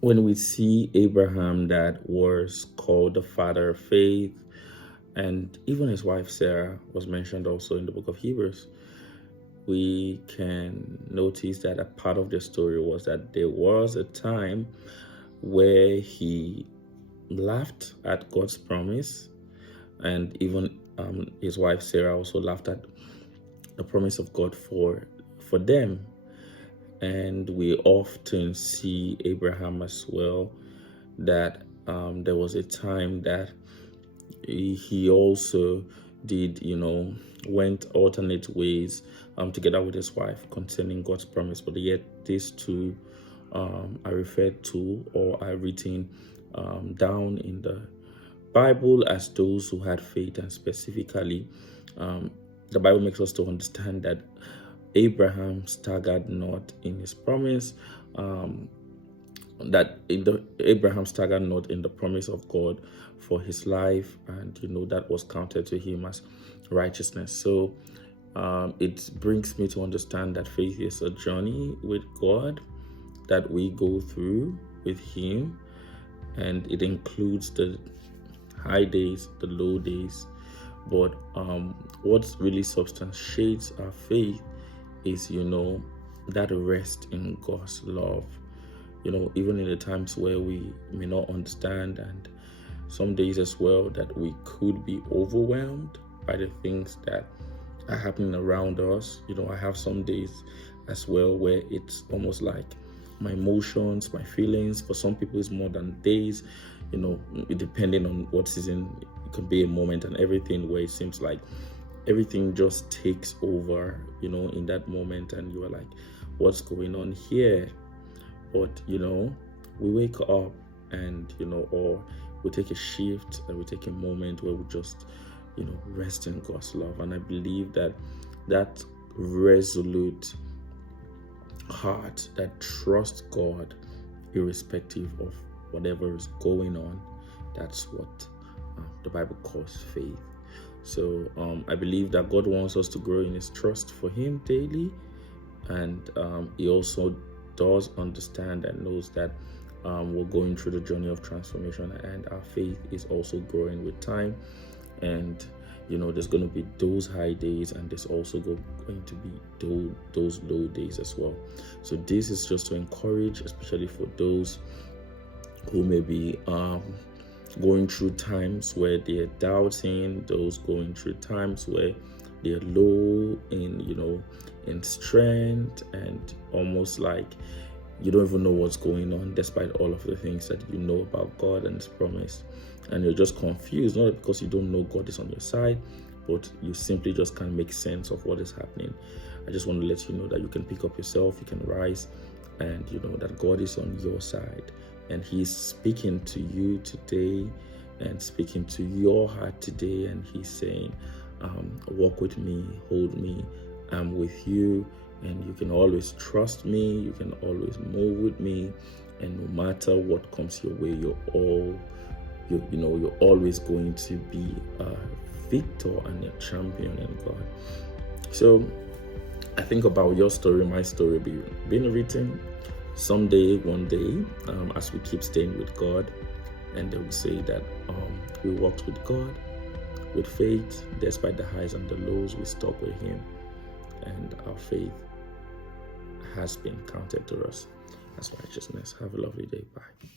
when we see Abraham, that was called the father of faith, and even his wife Sarah was mentioned also in the book of Hebrews, we can notice that a part of the story was that there was a time where he laughed at God's promise, and even his wife Sarah also laughed at the promise of God for them. And we often see Abraham as well, that there was a time that he also did, went alternate ways together with his wife concerning God's promise. But yet these two are referred to or are written down in the Bible as those who had faith, and specifically, the Bible makes us to understand that Abraham staggered not in his promise. Abraham staggered not in the promise of God for his life, and that was counted to him as righteousness. So it brings me to understand that faith is a journey with God that we go through with Him, and it includes the high days, the low days. But what really substantiates our faith is, that rest in God's love. Even in the times where we may not understand, and some days as well that we could be overwhelmed by the things that are happening around us. I have some days as well where it's almost like my emotions, my feelings, for some people it's more than days, depending on what season. It could be a moment and everything where it seems like everything just takes over, in that moment, and you are like, what's going on here? But we wake up and or we take a shift and we take a moment where we just rest in God's love. And I believe that resolute heart that trusts God irrespective of whatever is going on, that's what the Bible calls faith. So I believe that God wants us to grow in His trust for Him daily, and He also does understand and knows that we're going through the journey of transformation, and our faith is also growing with time. And there's going to be those high days, and there's also going to be those low days as well. So this is just to encourage, especially for those who may be going through times where they're doubting, those going through times where they're low in strength, and almost like you don't even know what's going on despite all of the things that you know about God and His promise, and you're just confused, not because you don't know God is on your side, but you simply just can't make sense of what is happening. I just want to let you know that you can pick up yourself, you can rise, and that God is on your side, and He's speaking to you today and speaking to your heart today, and He's saying, walk with me, hold me, I'm with you, and you can always trust me, you can always move with me, and no matter what comes your way, you're always going to be a victor and a champion in God. So I think about your story, my story being written someday, one day, as we keep staying with God, and they will say that we walked with God with faith, despite the highs and the lows, we stuck with Him, and our faith has been counted to us as righteousness. Have a lovely day. Bye.